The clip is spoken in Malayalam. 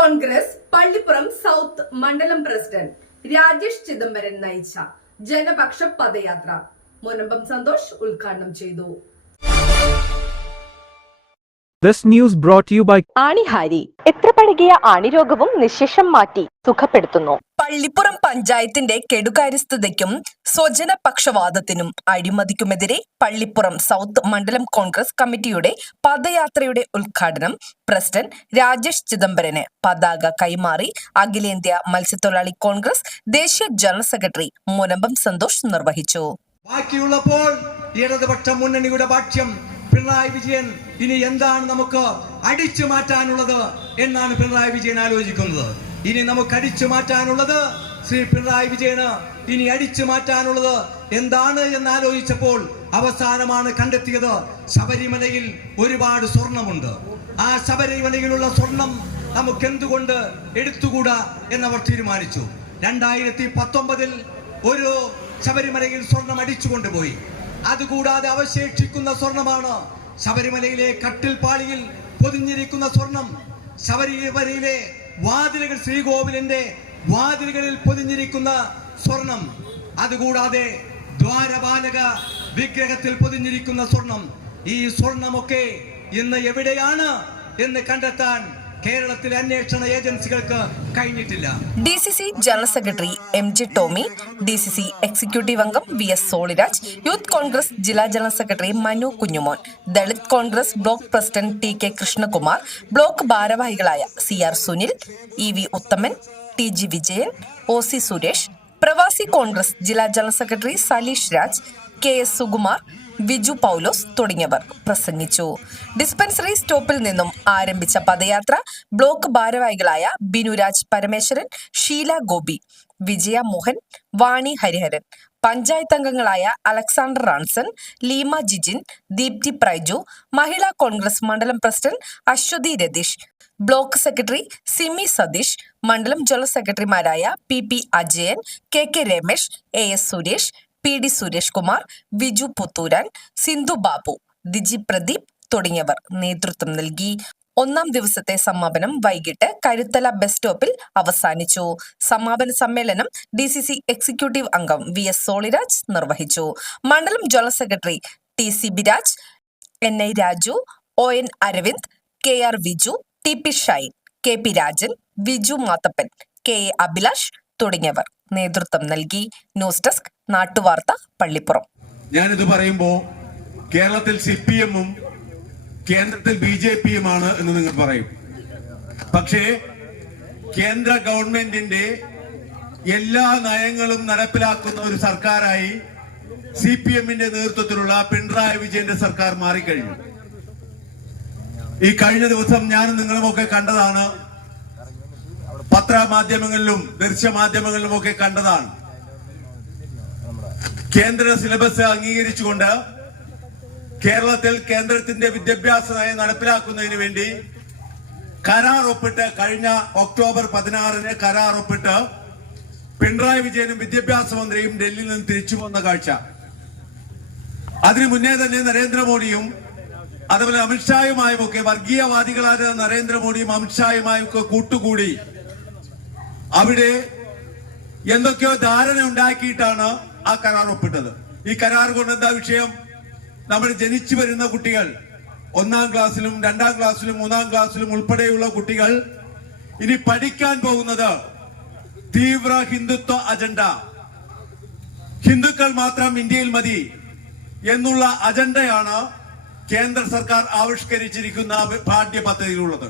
കോൺഗ്രസ് പള്ളിപ്പുറം സൗത്ത് മണ്ഡലം പ്രസിഡന്റ് രാജേഷ് ചിദംബരൻ നയിച്ച ജനപക്ഷ പദയാത്ര. മുനമ്പം സന്തോഷ് ഉദ്ഘാടനം ചെയ്തു. This news brought to you by ആണിഹാരി. എത്ര പഴകിയ ആണിരോഗവും നിശേഷം മാറ്റി സുഖപ്പെടുത്തുന്നു. പള്ളിപ്പുറം പഞ്ചായത്തിന്റെ കെടുകാര്യസ്ഥതയ്ക്കും സ്വജനപക്ഷവാദത്തിനും അഴിമതിക്കുമെതിരെ പള്ളിപ്പുറം സൗത്ത് മണ്ഡലം കോൺഗ്രസ് കമ്മിറ്റിയുടെ പദയാത്രയുടെ ഉദ്ഘാടനം പ്രസിഡന്റ് രാജേഷ് ചിദംബരന് പതാക കൈമാറി അഖിലേന്ത്യാ മത്സ്യത്തൊഴിലാളി കോൺഗ്രസ് ദേശീയ ജനറൽ സെക്രട്ടറി മുനമ്പം സന്തോഷ് നിർവഹിച്ചു. ബാക്കിയുള്ളപ്പോൾ ഇടതുപക്ഷ മുന്നണിയുടെ ഭാഷ്യം പിണറായി വിജയൻ ഇനി എന്താണ് നമുക്ക് അടിച്ചു മാറ്റാനുള്ളത് എന്നാണ് പിണറായി വിജയൻ ആലോചിക്കുന്നത്. ഇനി നമുക്ക് അടിച്ചു മാറ്റാനുള്ളത് ശ്രീ പിണറായി വിജയന് ഇനി അടിച്ചു മാറ്റാനുള്ളത് എന്താണ് എന്ന് ആലോചിച്ചപ്പോൾ അവസാനമാണ് കണ്ടെത്തിയത് ശബരിമലയിൽ ഒരുപാട് സ്വർണമുണ്ട്. ആ ശബരിമലയിലുള്ള സ്വർണം നമുക്ക് എന്തുകൊണ്ട് എടുത്തുകൂടാ എന്നവർ തീരുമാനിച്ചു. രണ്ടായിരത്തി പത്തൊമ്പതിൽ ഒരു ശബരിമലയിൽ സ്വർണം അടിച്ചു കൊണ്ടുപോയി അതുകൂടാതെ അവശേഷിക്കുന്ന സ്വർണമാണ്. ശബരിമലയിലെ കട്ടിൽ പാളിയിൽ പൊതിഞ്ഞിരിക്കുന്ന സ്വർണം. ശബരിമലയിലെ വാതിലുകൾ ശ്രീകോവിലിന്റെ വാതിലുകളിൽ പൊതിഞ്ഞിരിക്കുന്ന സ്വർണം. അതുകൂടാതെ ദ്വാരപാലക വിഗ്രഹത്തിൽ പൊതിഞ്ഞിരിക്കുന്ന സ്വർണം. ഈ സ്വർണമൊക്കെ ഇന്ന് എവിടെയാണ് എന്ന് കണ്ടെത്താൻ കേരളത്തിലെ അന്വേഷണ ഏജൻസികൾക്ക് കഴിഞ്ഞിട്ടില്ല. D C C general secretary M J Tomy D C C executive അംഗം V S Soliraj youth Congress ജില്ലാ general secretary Manu Kunjumon Dalit Congress block president T K Krishnakumar block ഭാരവാഹികളായ C R Sunil E V Uthaman T G Vijayan O C Suresh Pravasi Congress ജില്ലാ general secretary Saleesh Raj K S Sukumar Viju Paulose തുടങ്ങിയവർ പ്രസംഗിച്ചു. ഡിസ്പെൻസറി സ്റ്റോപ്പിൽ നിന്നും ആരംഭിച്ച പദയാത്ര ബ്ലോക്ക് ഭാരവാഹികളായ ബിനുരാജ് പരമേശ്വരൻ ഷീല ഗോപി വിജയ മോഹൻ വാണി ഹരിഹരൻ പഞ്ചായത്ത് അംഗങ്ങളായ അലക്സാണ്ടർ റാൺസൺ ലീമ ജിജിൻ ദീപ്തി പ്രൈജു മഹിളാ കോൺഗ്രസ് മണ്ഡലം president Aswathy Ratheesh block secretary Simi Satheesh മണ്ഡലം ജനറൽ സെക്രട്ടറിമാരായ P P Ajayan K K Ramesh A S Suresh P D Suresh Kumar Viju Puthooran Sindhu Babu Diji Pradeep തുടങ്ങിയവർ നേതൃത്വം നൽകി. ഒന്നാം ദിവസത്തെ സമാപനം വൈകിട്ട് കരുത്തല ബസ് സ്റ്റോപ്പിൽ അവസാനിച്ചു. സമാപന സമ്മേളനം ഡി സി സി എക്സിക്യൂട്ടീവ് അംഗം വി എസ് സോളിരാജ് നിർവഹിച്ചു. മണ്ഡലം general secretary T C Biraj N I Raju O N Aravind K R Viju T P Shine K P Rajan Viju Mathappan K A Abhilash തുടങ്ങിയവർ. നേതൃത്വം നൽകി. ന്യൂസ് ഡെസ്ക് നാട്ടുവാർത്ത പള്ളിപ്പുറം. ഞാനിത് പറയുമ്പോൾ കേരളത്തിൽ സി പി എമ്മും കേന്ദ്രത്തിൽ ബി ജെ പിയുമാണ് എന്ന് നിങ്ങൾ പറയും. പക്ഷേ കേന്ദ്ര ഗവൺമെന്റിന്റെ എല്ലാ നയങ്ങളും നടപ്പിലാക്കുന്ന ഒരു സർക്കാരായി സി പി എമ്മിന്റെ നേതൃത്വത്തിലുള്ള പിണറായി വിജയന്റെ സർക്കാർ മാറിക്കഴിഞ്ഞു. ഈ കഴിഞ്ഞ ദിവസം ഞാനും നിങ്ങളുമൊക്കെ കണ്ടതാണ് പത്രമാധ്യമങ്ങളിലും ദൃശ്യമാധ്യമങ്ങളിലും ഒക്കെ കണ്ടതാണ്. കേന്ദ്ര സിലബസ് അംഗീകരിച്ചുകൊണ്ട് കേരളത്തിൽ കേന്ദ്രത്തിന്റെ വിദ്യാഭ്യാസ നയം നടപ്പിലാക്കുന്നതിന് വേണ്ടി കരാർ ഒപ്പിട്ട് കഴിഞ്ഞ ഒക്ടോബർ പതിനാറിന് കരാർ ഒപ്പിട്ട് പിണറായി വിജയനും വിദ്യാഭ്യാസ മന്ത്രിയും ഡൽഹിയിൽ നിന്ന് തിരിച്ചു വന്ന കാഴ്ച. അതിനു മുന്നേ തന്നെ നരേന്ദ്രമോദിയും അതുപോലെ അമിത്ഷായുമായും ഒക്കെ വർഗീയവാദികളായ നരേന്ദ്രമോദിയും അമിത്ഷായുമായും ഒക്കെ കൂട്ടുകൂടി അവിടെ എന്തൊക്കെയോ ധാരണ ഉണ്ടാക്കിയിട്ടാണ് ആ കരാർ ഒപ്പിട്ടത്. ഈ കരാർ കൊണ്ട് എന്താ വിഷയം? നമ്മൾ ജനിച്ചു വരുന്ന കുട്ടികൾ ഒന്നാം ക്ലാസ്സിലും രണ്ടാം ക്ലാസ്സിലും മൂന്നാം ക്ലാസ്സിലും ഉൾപ്പെടെയുള്ള കുട്ടികൾ ഇനി പഠിക്കാൻ പോകുന്നത് തീവ്ര ഹിന്ദുത്വ അജണ്ട. ഹിന്ദുക്കൾ മാത്രം ഇന്ത്യയിൽ മതി എന്നുള്ള അജണ്ടയാണ് കേന്ദ്ര സർക്കാർ ആവിഷ്കരിച്ചിരിക്കുന്ന പാഠ്യ പദ്ധതിയിലുള്ളത്